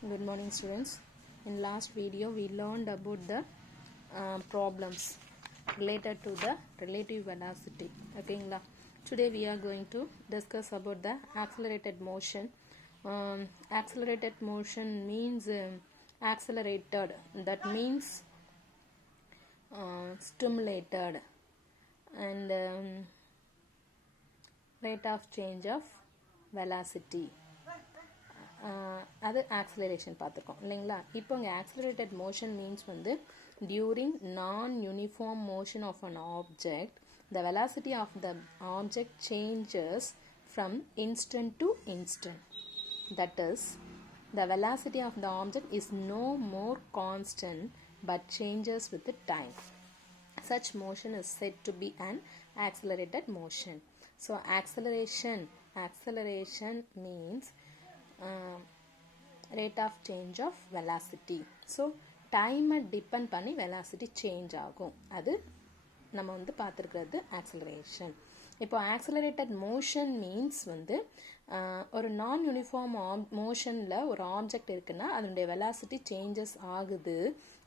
Good morning, students. In last video we learned about the problems related to the relative velocity. Okay, today we are going to discuss about the accelerated motion. Accelerated motion means accelerated, that means stimulated, and rate of change of velocity. அது acceleration பார்த்துருக்கோம் இல்லைங்களா. இப்போ இங்கே accelerated motion means வந்து during non uniform motion of an object the velocity of the object changes from instant to instant. That is the velocity of the object is no more constant but changes with the time. Such motion is said to be an accelerated motion. So acceleration means rate of change of velocity. So time depend பண்ணி velocity change ஆகும். அது நம்ம வந்து பார்த்துருக்கிறது acceleration. இப்போ accelerated motion means வந்து ஒரு நான் uniform மோஷனில் ஒரு ஆப்ஜெக்ட் இருக்குன்னா அதனுடைய வெலாசிட்டி சேஞ்சஸ் ஆகுது.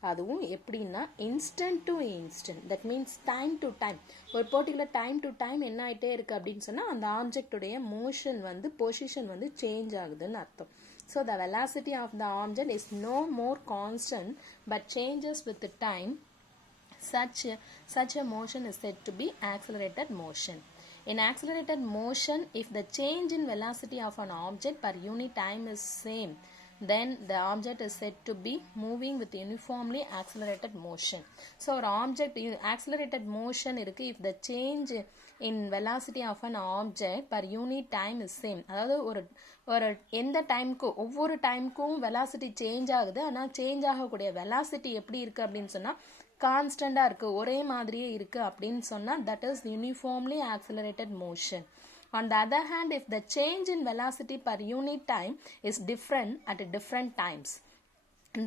அதுவும் எப்படின்னா instant to instant, that means time to time. ஒரு பர்டிகுலர் டைம் டு டைம் என்ன ஆகிட்டே இருக்குது அப்படின்னு சொன்னால் அந்த ஆப்ஜெக்டுடைய மோஷன் வந்து பொசிஷன் வந்து சேஞ்ச் ஆகுதுன்னு அர்த்தம். So the velocity of the object is no more constant but changes with time. Such a motion is said to be accelerated motion. In accelerated motion, if the change in velocity of an object per unit time is same, then the object is said to be moving with uniformly accelerated motion. So ஒரு object accelerated motion இருக்கு if the change in velocity of an object per unit time is same. அதாவது ஒரு எந்த டைமுக்கும் ஒவ்வொரு டைமுக்கும் velocity change ஆகுது, ஆனால் change ஆகக்கூடிய velocity எப்படி இருக்குது அப்படின்னு சொன்னால் கான்ஸ்டண்டாக இருக்குது, ஒரே மாதிரியே இருக்குது அப்படின்னு சொன்னால் that is uniformly accelerated motion. On the other hand, if the change in velocity per unit time is different at different times,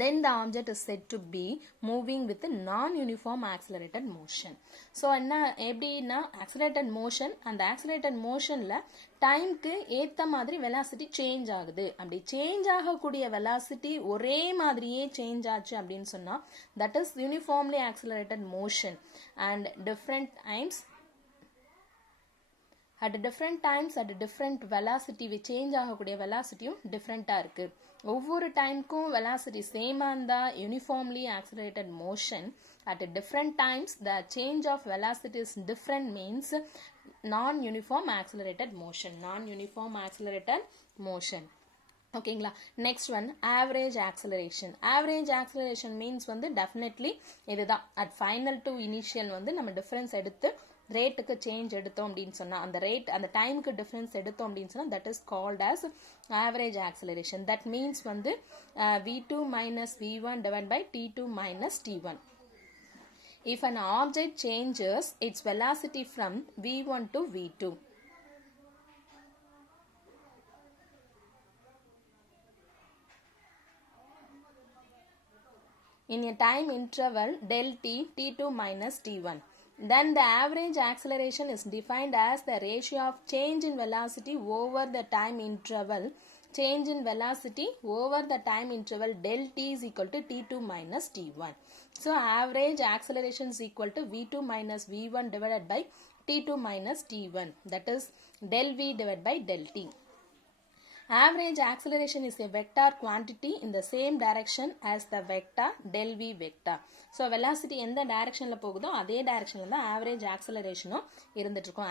then the object is said to be moving with a non-uniform accelerated motion. So என்ன எப்படின்னா accelerated motion, அந்த accelerated motionல டைம்க்கு ஏற்ற மாதிரி velocity change ஆகுது. அப்படி change ஆகக்கூடிய velocity ஒரே மாதிரியே சேஞ்ச் ஆச்சு அப்படின்னு சொன்னால் that is uniformly accelerated motion. And different times at different velocity change ஆகக்கூடிய வெலாசிட்டியும் டிஃப்ரெண்ட்டாக இருக்குது. ஒவ்வொரு டைமுக்கும் வெலாசிட்டி சேமாக இருந்தால் uniformly accelerated motion. at different times the change of velocity is different means non-uniform accelerated motion. ஓகேங்களா. Next one average acceleration means வந்து definitely இதுதான் at final to initial வந்து நம்ம டிஃப்ரென்ஸ் எடுத்து ரேட்டுக்கு சேஞ்ச் எடுத்தோம் அப்படின்னு சொன்னால் அந்த ரேட் அந்த டைமுக்கு டிஃப்ரென்ஸ் எடுத்தோம் அப்படின்னு சொன்னால் that is called as average acceleration. That means வந்து v2 minus v1 divided by t2 minus t1. If an object changes its velocity from v1 to v2, in a time interval del t, t2 minus t1, then the average acceleration is defined as the ratio of change in velocity over the time interval. Change in velocity over the time interval del t is equal to t2 minus t1. So average acceleration is equal to v2 minus v1 divided by t2 minus t1, that is del v divided by del t. Average acceleration is a vector quantity in the same direction as the vector del v vector. So velocity எந்த டைரக்ஷனில் போகுதோ அதே டைரக்ஷனில் தான் average ஆக்சிலரேஷனும் இருந்துகிட்ருக்கோம்.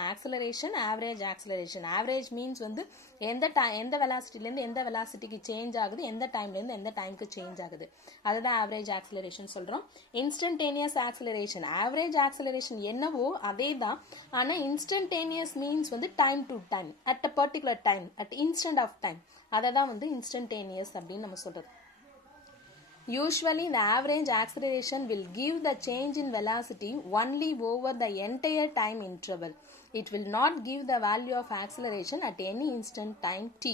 Average means வந்து எந்த வெலாசிட்டிலேருந்து எந்த வெலாசிட்டிக்கு change ஆகுது, எந்த டைம்லேருந்து எந்த டைமுக்கு சேஞ்ச் ஆகுது, அதுதான் ஆவரேஜ் ஆக்சிலரேஷன் சொல்கிறோம். இன்ஸ்டன்டேனியஸ் ஆக்சிலரேஷன், ஆவரேஜ் ஆக்சிலரேஷன் என்னவோ அதே தான், ஆனால் இன்ஸ்டன்டேனியஸ் மீன்ஸ் வந்து time to time at a particular time at instant of time, அதை தான் வந்து இன்ஸ்டன்டேனியஸ் அப்படின்னு நம்ம சொல்கிறது. Usually the average acceleration will give the change in velocity only over the entire time interval. It will not give the value of acceleration at any instant time t.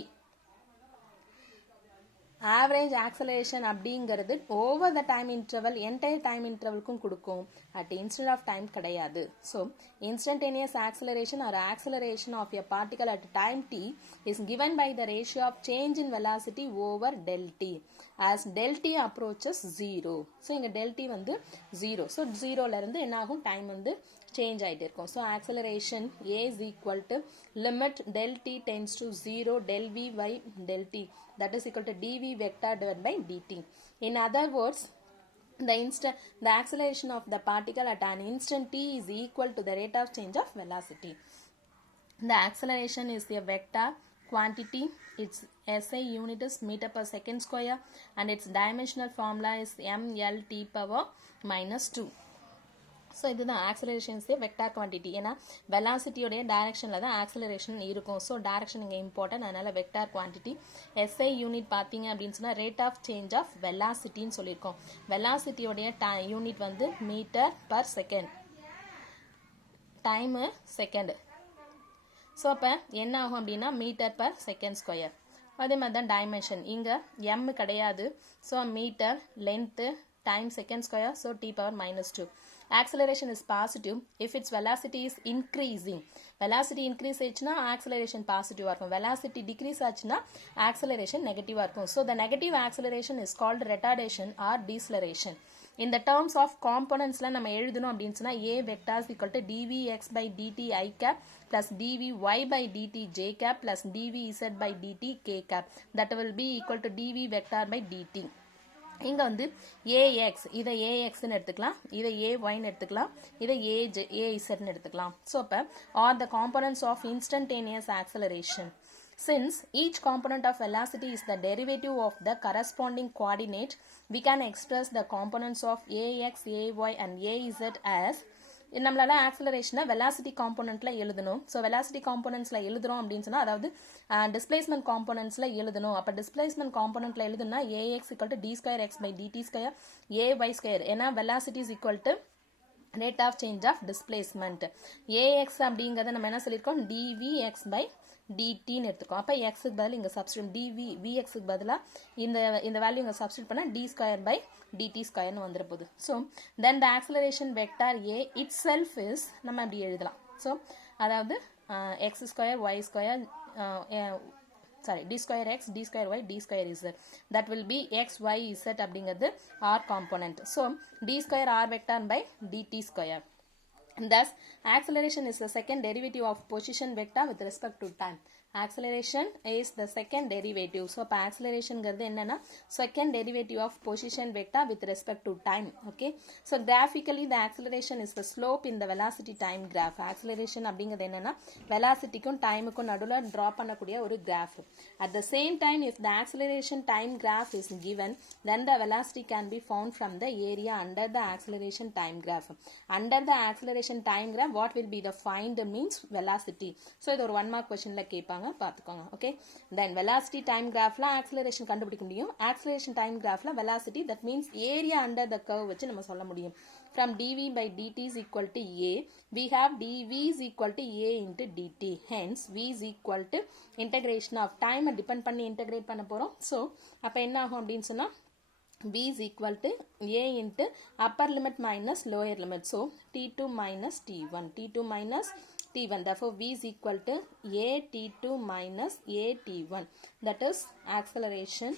Average acceleration அப்படிங்கிறது over the time interval entire time இன்டர்வலுக்கும் கொடுக்கும். At instant of time கிடையாது. So instantaneous acceleration or acceleration of a particle at time t is given by the ratio of change in velocity over del t as del t approaches 0. So இங்கே del t வந்து 0. So 0லேருந்து என்ன ஆகும், time வந்து change ஆகிட்டு இருக்கும். So acceleration a is equal to limit del t tends to 0 del v by del t that is equal to dv vector divided by dt. In other words, the acceleration of the particle at an instant t is equal to the rate of change of velocity. The acceleration is a vector quantity. Its SI unit is meter per second square and its dimensional formula is mL t power minus 2. So இதுதான் ஆக்சலரேஷன்ஸ் vector quantity. ஏன்னா வெலாசிட்டியோடைய டைரக்ஷனில் தான் acceleration இருக்கும். So direction இங்கே important. அதனால் vector quantity. SI unit பார்த்தீங்க அப்படின்னு சொன்னால் ரேட் ஆஃப் சேஞ்ச் ஆஃப் வெலாசிட்டின்னு சொல்லியிருக்கோம். வெலாசிட்டியோடைய யூனிட் வந்து metre per second, time second. So அப்போ என்ன ஆகும் அப்படின்னா மீட்டர் பர் செகண்ட் ஸ்கொயர். அதே மாதிரி தான் டைமென்ஷன். இங்கே எம் கிடையாது. So metre, length, time second square, so t power minus 2. Acceleration is positive if its velocity is increasing. Velocity increase ஆச்சுன்னா acceleration positive இருக்கும். Velocity decrease ஆச்சுன்னா acceleration negative இருக்கும். So the negative acceleration is called retardation or deceleration. In the terms of components ல நம்ம எழுதணும் அப்படின்னு சொன்னா a vector is equal to dvx by dt I cap plus dvy by dt j cap plus dvz by dt k cap. That will be equal to dv vector by dt. இங்கே வந்து ax, இதை ஏஎக்ஸ்ன்னு எடுத்துக்கலாம், இதை ஏஒய்ன்னு எடுத்துக்கலாம், இதை ஏஇசட்னு எடுத்துக்கலாம். So அப்போ are the components of instantaneous acceleration. Since each component of velocity is the derivative of the corresponding coordinate, we can express the components of ax, ay and az as நம்மளால ஆக்சலரேஷனை velocity காம்போனண்ட்டில் எழுதணும். So velocity காம்போனன்ட்ஸில் எழுதுறோம் அப்படின்னு சொன்னால், அதாவது displacement காம்போனன்ட்ஸில் எழுதணும். அப்போ displacement காம்போனண்ட்டில் எழுதுனா a x equal to d square x by d t square a y square. ஏன்னா velocity is equal to rate of change of displacement. A x அப்படிங்கிறத நம்ம என்ன சொல்லியிருக்கோம், டிவிஎக்ஸ் பை டிடின்னு எடுத்துக்கோம். அப்போ எக்ஸுக்கு பதில் இங்கே சப்ஸ்டியூட் விஎக்ஸுக்கு பதிலாக இந்த வேல்யூ இங்கே சப்ஸ்டியூட் பண்ணால் டி ஸ்கொயர் பை dt ஸ்கொயர்னு வந்துட போகுது. So then the acceleration vector a itself is நம்ம அப்படி எழுதலாம். ஸோ அதாவது x square y square d square x d square y d square z. That will be x y z அப்படிங்கிறது r component. So d square r vector by d t square. Thus, acceleration is the second derivative of position vector with respect to time. Acceleration is the second derivative. So, acceleration ங்கிறது என்னன்னா second derivative of position vector with respect to time. Okay. So, graphically the acceleration is the slope in the velocity time graph. Acceleration அப்படிங்கிறது என்னன்னா velocityக்கும் timeக்கும் நடுவில் draw பண்ணக்கூடிய ஒரு graph. At the same time, if the acceleration time graph is given, then the velocity can be found from the area under the acceleration time graph. Under the acceleration time graph, what will be the find means velocity. So, இது ஒரு 1 mark questionல கேட்பாங்க, பார்த்துக்கோங்க. Okay. Then velocity time கிராஃப்ல acceleration கண்டுபிடிக்க முடியும். Acceleration time கிராஃப்ல velocity, that means area under the curve வச்சு நம்ம சொல்ல முடியும். From dv by dt is equal to a, we have dv is equal to a into dt. Hence, v is equal to integration of time depend பண்ணி integrate பண்ண போறோம். So, அப்ப என்ன ஆகும் அப்படின்னு சொன்னா v is equal to a into upper limit minus lower limit. So, t2 minus t1, t2 minus t1. Therefore, v is equal to a t2 minus a t1. That is acceleration.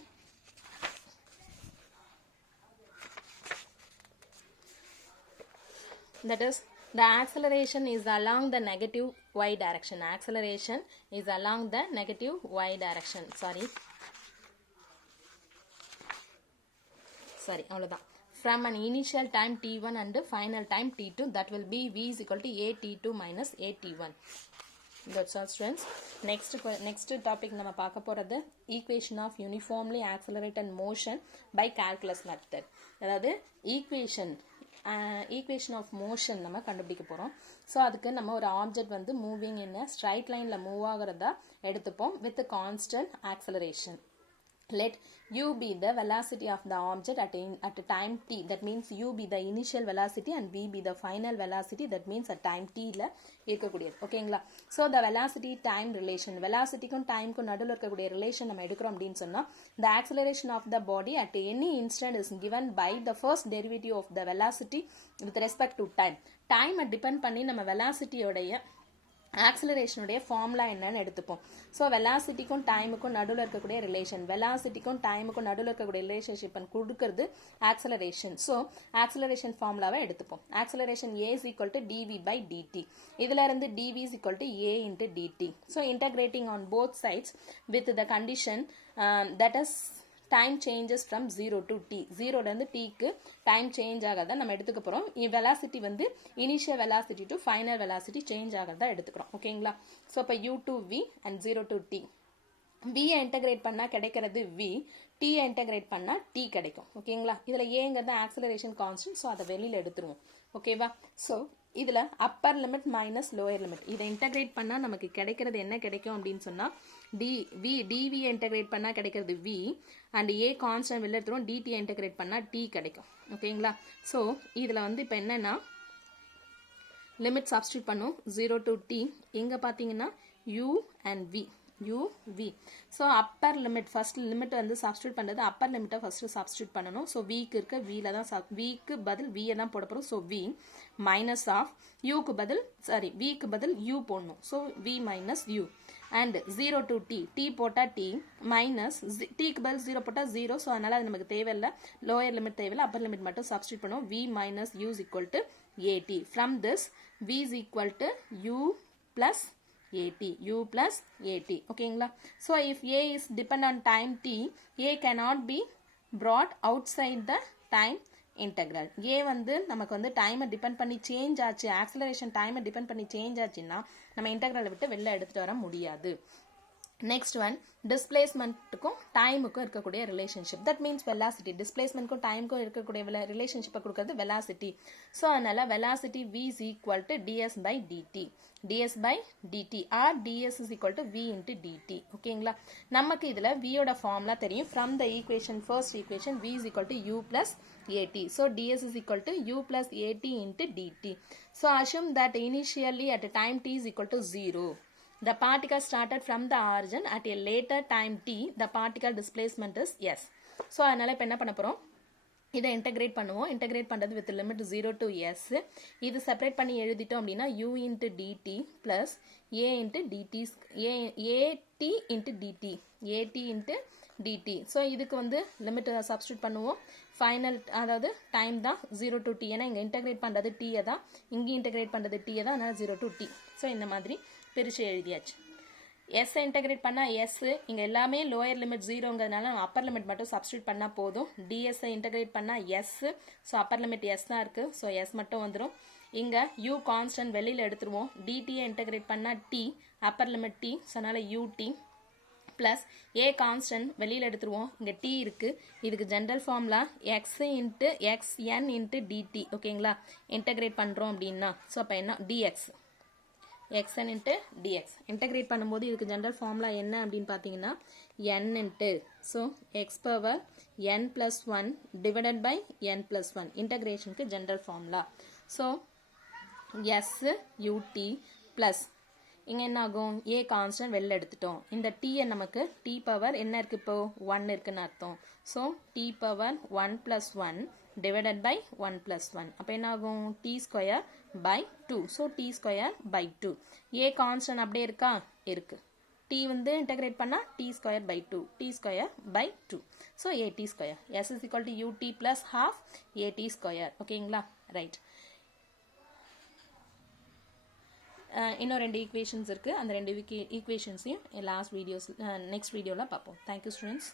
That is the acceleration is along the negative y direction. Acceleration is along the negative y direction. Sorry, அவ்வளோதான். From an initial time t1 and final time t2, that will be v is equal to a t2 minus a t1. That's all, students. Next topic நம்ம பார்க்க போகிறது equation of uniformly accelerated motion by calculus method. அதாவது equation of motion நம்ம கண்டுபிடிக்க போகிறோம். So அதுக்கு நம்ம ஒரு ஆப்ஜெக்ட் வந்து மூவிங் இன் ஸ்ட்ரைட் லைனில் மூவ் ஆகிறதா எடுத்துப்போம் with constant acceleration. let u be the velocity of the object at a time t, that means u be the initial velocity and v be the final velocity, that means at time t ல இருக்கக்கூடியது. ஓகேங்களா? so the velocity time relation, velocityக்கும் timeக்கும் நடுவில் இருக்கக்கூடிய relation நம்ம எடுக்கிறோம் அப்படின்னு சொன்னா, the acceleration of the body at any instant is given by the first derivative of the velocity with respect to time. time depend பண்ணி நம்ம velocity உடைய ஆக்சிலரேஷனுடைய ஃபார்முலா என்னன்னு எடுத்துப்போம். ஸோ வெலாசிட்டிக்கும் டைமுக்கும் நடுவில் இருக்கக்கூடிய ரிலேஷன், வெலாசிட்டிக்கும் டைமுக்கும் நடுவில் இருக்கக்கூடிய ரிலேஷன்ஷிப் கொடுக்கறது ஆக்சிலரேஷன். ஸோ ஆக்சிலரேஷன் ஃபார்முலாவை எடுத்துப்போம். Acceleration a is equal to dv by dt. இதில் இருந்து dv is equal to a into dt. So integrating on both sides with the condition that is time changes from 0 to t. 0 ல இருந்து t க்கு time change ஆகறத நம்ம எடுத்துக்க போறோம். velocity வந்து initial velocity to final velocity change ஆகறத எடுத்துக்கிறோம். ஓகேங்களா? So அப்ப u to v and 0 to t. v integrate பண்ணா கிடைக்கிறது v, t இன்டகிரேட் பண்ணா t கிடைக்கும். ஓகேங்களா? இதுல ஏங்கிறது ஆக்சிலரேஷன் கான்ஸ்டன்ட், சோ அத வெளியில எடுத்துருவோம். ஓகேவா? சோ இதுல upper limit minus lower limit இதை இன்டகிரேட் பண்ணா நமக்கு கிடைக்கிறது என்ன கிடைக்கும் அப்படின்னு சொன்னா dv இன்டகிரேட் பண்ணா கிடைக்கிறது v and a கான்ஸ்டன்ட் வெளில எடுத்துரும், dt இன்டகிரேட் பண்ணா t கிடைக்கும். ஓகேங்களா? சோ இதுல வந்து இப்போ என்னன்னா லிமிட் சப்ஸ்டிட்யூட் பண்ணும் 0 to t. எங்க பாத்தீங்கன்னா u and v, u v. so upper limit first limit வந்து substitute பண்றது upper limit first substitute பண்ணனும். so v க்கு இருக்க v ல தான் v க்கு பதில் v தான் போட போறோம். so v minus of u க்கு பதில் v க்கு பதில் u போடணும். so v minus u and 0 to t, t போட்டா t minus t க்கு பதில் 0 போட்டா 0. so அதனால அது நமக்கு தேவையில்ல, lower limit தேவையில்ல, upper limit மட்டும் substitute பண்ணுவோம். v minus u is equal to at. from this v is equal to u plus at, u plus at. ஓகேங்களா? so if a is depend on time t, a cannot be brought outside the time integral. a வந்து நமக்கு வந்து டைமை depend பண்ணி change ஆச்சு, acceleration டைமை depend பண்ணி change ஆச்சுன்னா நம்ம இன்டெக்ரலை விட்டு வெளில எடுத்துட்டு வர முடியாது. நெக்ஸ்ட் ஒன் டிஸ்பிளேஸ்மெண்ட்டுக்கும் டைமுக்கும் இருக்கக்கூடிய ரிலேஷன்ஷிப், தட் மீன்ஸ் வெலாசிட்டி. டிஸ்பிளேஸ்மெண்ட்க்கும் டைமுக்கும் இருக்கக்கூடிய ரிலேஷன்ஷிப்பை கொடுக்கறது வெலாசிட்டி. ஸோ அதனால velocity v is equal to ds by dt, ds by dt or ds is equal to v into dt. ஓகேங்களா? நமக்கு இதில் v யோட ஃபார்முலா தெரியும். From the equation first equation v is equal to u plus at. so ds is equal to u plus at into dt. so assume that initially at time t is equal to 0. the particle started from the origin at a later time t. the particle displacement is s. so அதனால இப்போ என்ன பண்ண போறோம், இதை integrate பண்ணுவோம். Integrate பண்றது with limit 0 to s. இது separate பண்ணி எழுதிட்டோம் அப்படின்னா u into dt plus a into dt, at into dt, at into dt. So இதுக்கு வந்து லிமிட் சப்ஸ்டியூட் பண்ணுவோம். ஃபைனல் அதாவது டைம் தான் 0 to t. ஏன்னா இங்கே இன்டகிரேட் பண்ணுறது t தான், இங்கே இன்டகிரேட் பண்ணுறது t தான், அதனால் 0 to t. ஸோ இந்த மாதிரி பிரித்து எழுதியாச்சு. s இன்டகிரேட் பண்ணால் s, இங்கே எல்லாமே லோயர் லிமிட் 0ங்கிறதுனால அப்பர் லிமிட் மட்டும் சப்ஸ்டியூட் பண்ணால் போதும். ds இன்டகிரேட் பண்ணால் s, so upper limit s தான் இருக்குது, ஸோ s மட்டும் வந்துடும். இங்கே u கான்ஸ்டன்ட் வெளியில் எடுத்துருவோம். dt இன்டகிரேட் பண்ணால் t, upper limit t, so அதனால் ut plus a கான்ஸ்டன்ட் வெளியில் எடுத்துருவோம். இங்கே t இருக்குது, இதுக்கு general formula x into xn into dt. ஓகேங்களா? இன்டகிரேட் பண்ணுறோம் அப்படின்னா ஸோ அப்போ என்ன dx, xn into dx. integrate பண்ணும்போது இதுக்கு ஜெனரல் ஃபார்முலா என்ன அப்படின்னு பார்த்தீங்கன்னா n into, so x power n plus 1 divided by n plus 1. integrationக்கு general formula. so s ut plus இங்கே என்ன ஆகும், a கான்ஸ்டன்ட் வெளில எடுத்துட்டோம். இந்த t நமக்கு t பவர் என்ன இருக்கு, இப்போ 1 இருக்குன்னு அர்த்தம். so t power 1 plus 1 divided by 1 plus 1. அப்போ என்ன ஆகும், t square by 2. so t square by 2. a constant அப்படியே இருக்கா, இருக்கு. t வந்து இன்டகிரேட் பண்ணா t square by 2, t square by 2. so at square. s is equal to ut plus half at square. ஓகேங்களா? Right. இன்னும் 2 ஈக்குவேஷன்ஸ் இருக்குது, அந்த 2 ஈக்குவேஷன்ஸையும் last videos next வீடியோவில் பார்ப்போம். Thank you students.